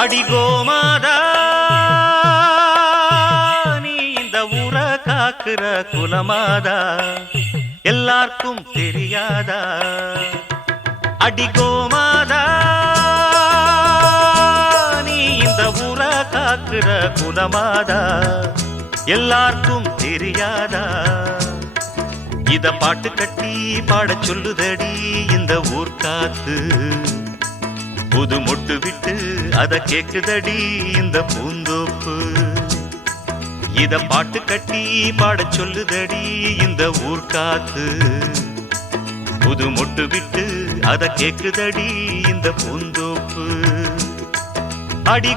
அடி கோமாதா நீ இந்த ஊர காக்குற குலமாதா எல்லாருக்கும் தெரியாதா? அடி கோமாதா நீ இந்த ஊர காக்குற குலமாதா எல்லாருக்கும் தெரியாதா? இத பாட்டு கட்டி பாடச் சொல்லுதடி இந்த ஊர் காத்து புது மொட்டு விட்டு அத கேக்குதடி இந்த பூந்தோப்பு. இத பாட்டு கட்டி பாடச் சொல்லுதடி இந்த ஊர் காத்து புது மொட்டு விட்டு அத கேக்குதடி இந்த பூந்தோப்பு. அடி